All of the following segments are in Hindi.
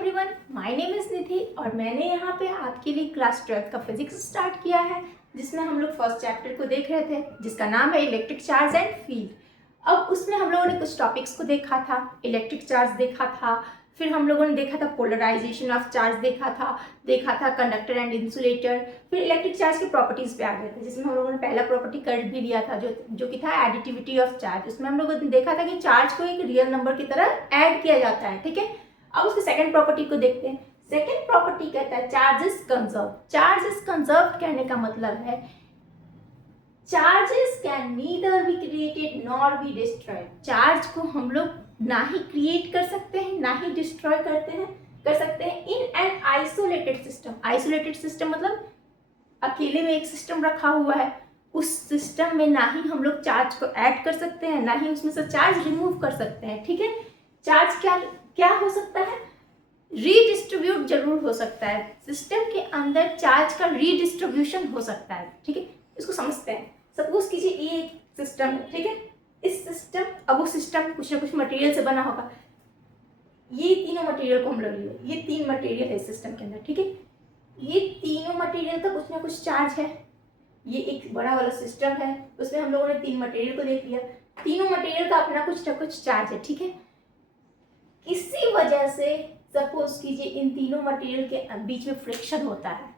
एवरीवन, माय नेम इज़ निधि और मैंने यहाँ पे आपके लिए क्लास 12th का फिजिक्स स्टार्ट किया है, जिसमें हम लोग फर्स्ट चैप्टर को देख रहे थे जिसका नाम है इलेक्ट्रिक चार्ज एंड फील्ड। अब उसमें हम लोगों ने कुछ टॉपिक्स को देखा था, इलेक्ट्रिक चार्ज देखा था, फिर हम लोगों ने देखा था पोलराइजेशन ऑफ चार्ज देखा था कंडक्टर एंड इंसुलेटर, फिर इलेक्ट्रिक चार्ज की प्रॉपर्टीज़ पे आ गए थे, जिसमें हम लोगों ने पहला प्रॉपर्टी कर भी लिया था जो कि था एडिटिविटी ऑफ चार्ज। उसमें हम लोगों ने देखा था कि चार्ज को एक रियल नंबर की तरह ऐड किया जाता है, ठीक है। अब उसके सेकंड प्रॉपर्टी को देखते हैं। सेकंड प्रॉपर्टी कहता है charge is conserve. Charge is conserve कहने का मतलब है charges can neither be created nor be destroyed. Charge को हम लोग ना ही क्रिएट कर सकते हैं ना ही डिस्ट्रॉय कर सकते हैं in an isolated system. Isolated system मतलब अकेले में एक सिस्टम रखा हुआ है, उस सिस्टम में ना ही हम लोग चार्ज को ऐड कर सकते हैं ना ही उसमें से चार्ज रिमूव कर सकते हैं, ठीक है। चार्ज क्या हो सकता है, रीडिस्ट्रीब्यूट जरूर हो सकता है। सिस्टम के अंदर चार्ज का रीडिस्ट्रीब्यूशन हो सकता है, ठीक है। इसको समझते हैं। सपोज कीजिए ये एक सिस्टम है, ठीक है। इस सिस्टम, अब वो सिस्टम कुछ ना कुछ मटेरियल से बना होगा। ये तीनों मटेरियल को हम लोग लिए, ये तीन मटेरियल है सिस्टम के अंदर, ठीक है। ये तीनों मटेरियल का कुछ ना कुछ चार्ज है। ये एक बड़ा वाला सिस्टम है, उसमें हम लोगों ने तीन मटेरियल को देख लिया। तीनों मटेरियल का अपना कुछ ना कुछ चार्ज है, ठीक है। किसी वजह से सपोज कीजिए इन तीनों मटेरियल के बीच में फ्रिक्शन होता है।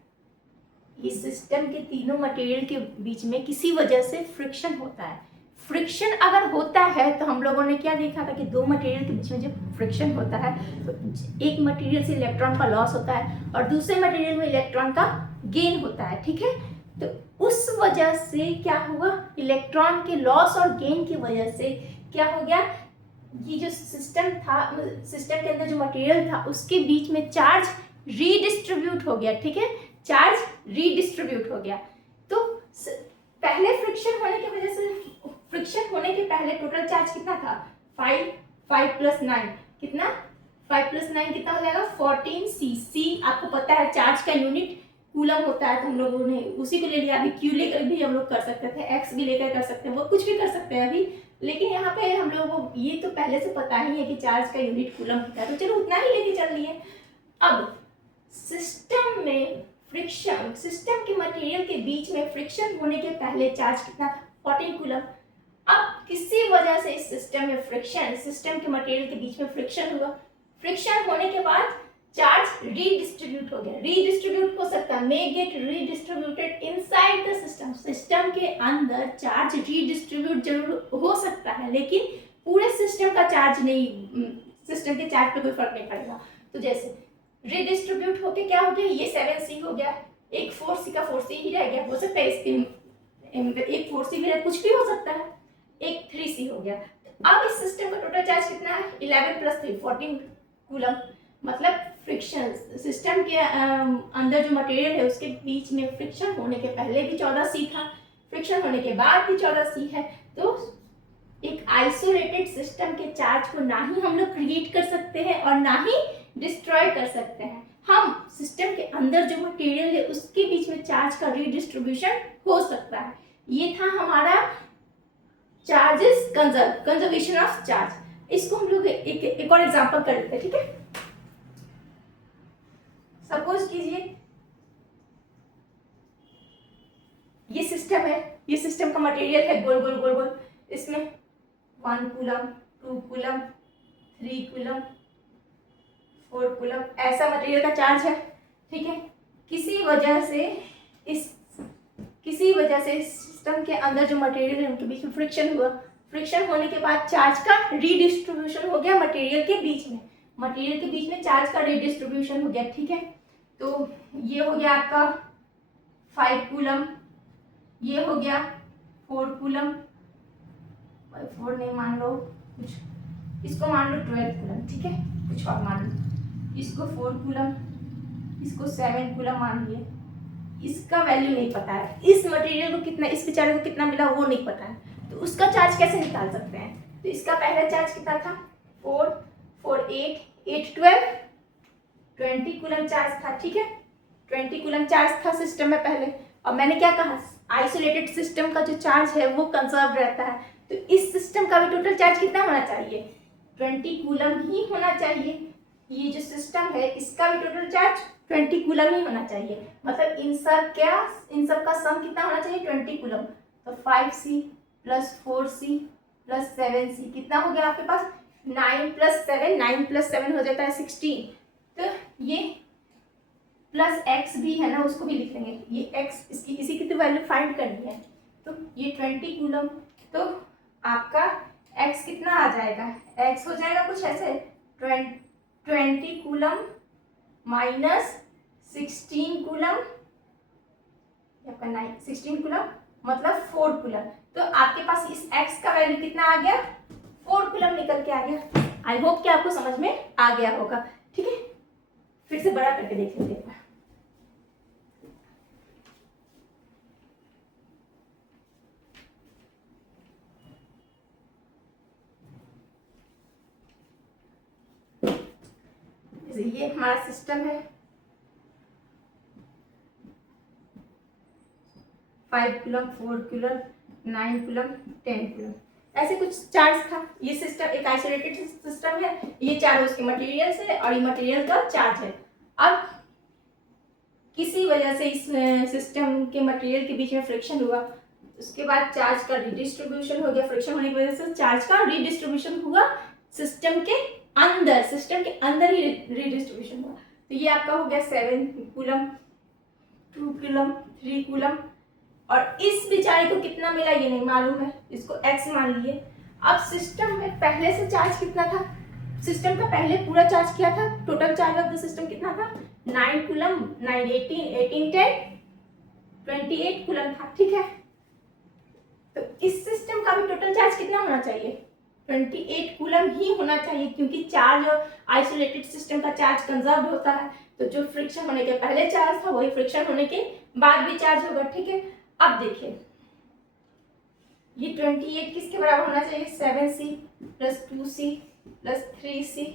इस सिस्टम के तीनों मटेरियल के बीच में किसी वजह से फ्रिक्शन होता है। फ्रिक्शन अगर होता है तो हम लोगों ने क्या देखा था कि दो मटेरियल के बीच में जब फ्रिक्शन होता है तो एक मटेरियल से इलेक्ट्रॉन का लॉस होता है और दूसरे मटेरियल में इलेक्ट्रॉन का गेन होता है, ठीक है। तो उस वजह से क्या हुआ, इलेक्ट्रॉन के लॉस और गेन की वजह से क्या हो गया, ये जो सिस्टम था, सिस्टम के अंदर जो मटेरियल था उसके बीच में चार्ज रीडिस्ट्रीब्यूट हो गया, ठीक है। चार्ज रीडिस्ट्रीब्यूट हो गया। तो पहले फ्रिक्शन होने के पहले टोटल चार्ज कितना था, 5 + 9 कितना, 5 + 9 कितना हो जाएगा 14 C। आपको पता है चार्ज का यूनिट कूलम होता है, तो हम लोगों ने उसी को ले लिया। अभी क्यू लेकर भी हम लोग कर सकते थे, एक्स भी लेकर कर सकते हैं, वो कुछ भी कर सकते हैं अभी, लेकिन यहाँ पे हम लोगों को ये तो पहले से पता ही है कि चार्ज का यूनिट कूलम होता है, तो चलो उतना ही लेके चल लिए। अब सिस्टम में फ्रिक्शन, सिस्टम के मटेरियल के बीच में फ्रिक्शन होने के पहले चार्ज कितना था, 14 कूलम। अब किसी वजह से इस सिस्टम में फ्रिक्शन, सिस्टम के मटेरियल के बीच में फ्रिक्शन हुआ। फ्रिक्शन होने के बाद चार्ज रीडिस्ट्रीब्यूट हो गया। रीडिस्ट्रीब्यूट हो सकता है, मे gate redistributed inside the system. System के अंदर चार्ज रीडिस्ट्रीब्यूट जरूर हो सकता है, लेकिन पूरे सिस्टम का चार्ज नहीं, सिस्टम के चार्ज पे कोई फर्क नहीं पड़ेगा। तो जैसे रीडिस्ट्रीब्यूट होके क्या हो गया, ये 7C हो गया, एक 4C का 4C ही रह गया, हो सकता है इसके एक 4C भी रह, कुछ भी हो सकता है, एक 3C हो गया। अब इस सिस्टम का टोटल चार्ज कितना है, 11 + 3 14 कूलम। मतलब फ्रिक्शन, सिस्टम के अंदर जो मटेरियल है उसके बीच में फ्रिक्शन होने के पहले भी 14C था, फ्रिक्शन होने के बाद भी 14C है। तो एक आइसोलेटेड सिस्टम के चार्ज को ना ही हम लोग क्रिएट कर सकते हैं और ना ही डिस्ट्रॉय कर सकते हैं। हम सिस्टम के अंदर जो मटेरियल है उसके बीच में चार्ज का रीडिस्ट्रीब्यूशन हो सकता है। ये था हमारा चार्जेस कंजर्वेशन ऑफ चार्ज। इसको हम लोग एक और एग्जांपल कर लेते हैं, ठीक है। सपोज कीजिए ये सिस्टम है, ये सिस्टम का मटेरियल है गोल गोल गोल गोल, इसमें 1 कूलम 2 कूलम 3 कूलम 4 कूलम ऐसा मटेरियल का चार्ज है, ठीक है। किसी वजह से सिस्टम के अंदर जो मटेरियल है उनके बीच में फ्रिक्शन हुआ। फ्रिक्शन होने के बाद चार्ज का रीडिस्ट्रीब्यूशन हो गया मटेरियल के बीच में चार्ज का रीडिस्ट्रीब्यूशन हो गया, ठीक है। तो ये हो गया आपका 5 कूलम, ये हो गया 4 कूलम, 4 नहीं मान लो, कुछ इसको मान लो 12 कूलम, ठीक है, कुछ और मान लो, इसको 4 कूलम, इसको 7 कूलम मान लिए। इसका वैल्यू नहीं पता है, इस मटेरियल को कितना, इस बेचारे को कितना मिला वो नहीं पता है, तो उसका चार्ज कैसे निकाल सकते हैं। तो इसका पहला चार्ज कितना था, 4 4 8 12 20 कूलम चार्ज था, ठीक है। 20 कूलम चार्ज था सिस्टम में पहले। और मैंने क्या कहा, आइसोलेटेड सिस्टम का जो चार्ज है वो कंजर्व रहता है, तो इस सिस्टम का भी टोटल चार्ज कितना होना चाहिए, 20 कूलम ही होना चाहिए। ये जो सिस्टम है इसका भी टोटल चार्ज 20 कूलम ही होना चाहिए, मतलब इन सब का सम कितना होना चाहिए 20 कूलम। तो 5c plus 4c plus 7c कितना हो गया आपके पास 9 प्लस 7, 9 प्लस 7 हो जाता है 16। तो ये प्लस x भी है ना, उसको भी लिख लेंगे, ये x इसी की तो वैल्यू फाइंड करनी है। तो ये 20 कूलम, तो आपका x कितना आ जाएगा, x हो जाएगा कुछ ऐसे 20 कूलम माइनस 16 कूलम, आपका 16 कूलम मतलब 4 कूलम। तो आपके पास इस x का वैल्यू कितना आ गया 4 कूलम निकल के आ गया। आई होप कि आपको समझ में आ गया होगा। ठीक है, फिर से बड़ा करके देख लेते हैं। ये हमारा सिस्टम है, 5 कूलम 4 कूलम 9 कूलम 10 कूलम, ऐसे कुछ चार्ज था। ये सिस्टम एक आइसोलेटेड सिस्टम है, ये चारों उसके मटेरियल्स है और ये मटेरियल का चार्ज है। अब किसी वजह से इस सिस्टम के मटेरियल के बीच में फ्रिक्शन हुआ, उसके बाद चार्ज का रिडिस्ट्रीब्यूशन हो गया, फ्रिक्शन होने की वजह से चार्ज का रिडिस्ट्रीब्यूशन हुआ सिस्टम के अंदर ही रिडिस्ट्रीब्यूशन हुआ। तो ये आपका हो गया 7 कूलम 2 कूलम 3 कूलम, और इस बेचारे को कितना मिला ये नहीं मालूम है, इसको x मान लिए। अब सिस्टम में पहले से चार्ज कितना था, सिस्टम का पहले पूरा चार्ज किया था, total charge of the system कितना था 9 कूलम 9 18 10 28 कूलम था। ठीक है, तो इस सिस्टम का भी टोटल चार्ज कितना होना चाहिए 28 कूलम ही होना चाहिए, क्योंकि चार्ज और आइसोलेटेड सिस्टम का चार्ज कंजर्व होता है। तो जो फ्रिक्शन होने के पहले चार्ज था वही फ्रिक्शन होने के बाद भी चार्ज होगा। ठीक है, अब देखिए ये 28 किसके बराबर होना चाहिए 7c plus 2c plus 3c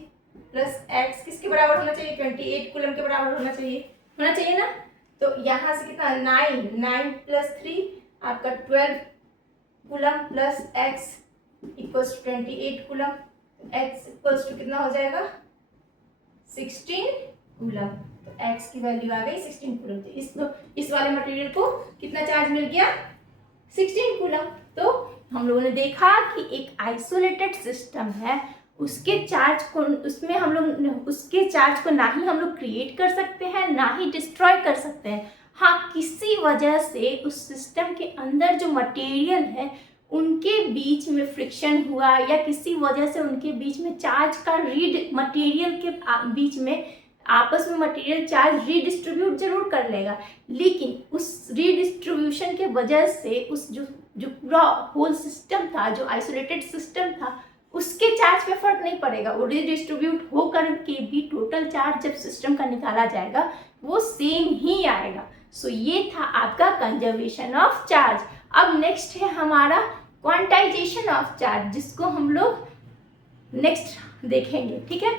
plus x किसके बराबर होना चाहिए 28 कूलम के बराबर होना चाहिए ना। तो यहाँ से कितना 9 प्लस 3 आपका 12 coulomb plus x equals to 28 coulomb, x equals to कितना हो जाएगा 16 कूलम। तो x की वैल्यू आ गई 16 कूलम। तो इस वाले मटेरियल को कितना चार्ज मिल गया 16 कूलम। तो हम लोगों ने देखा कि एक आइसोलेटेड सिस्टम है, उसके चार्ज को ना ही हम लोग क्रिएट कर सकते हैं ना ही डिस्ट्रॉय कर सकते हैं। हाँ, किसी वजह से उस सिस्टम के अंदर जो मटेरियल है उनके बीच में फ्रिक्शन हुआ, या किसी वजह से उनके बीच में चार्ज का मटेरियल के बीच में आपस में मटेरियल चार्ज रीडिस्ट्रीब्यूट जरूर कर लेगा, लेकिन उस रीडिस्ट्रीब्यूशन के वजह से उस जो पूरा होल सिस्टम था, जो आइसोलेटेड सिस्टम था, उसके चार्ज पे फर्क नहीं पड़ेगा। वो रीडिस्ट्रीब्यूट होकर के भी टोटल चार्ज जब सिस्टम का निकाला जाएगा वो सेम ही आएगा। सो ये था आपका कंजर्वेशन ऑफ चार्ज। अब नेक्स्ट है हमारा क्वांटाइजेशन ऑफ चार्ज, जिसको हम लोग नेक्स्ट देखेंगे। ठीक है,